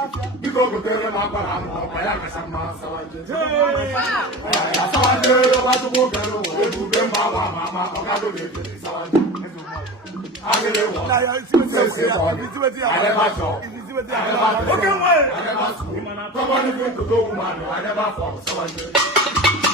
Because the term of Payaka Sama Savage. Savage, what to walk alone, who them Mama, Ogado, Savage. I never saw. Come on, to go, man. I never fought.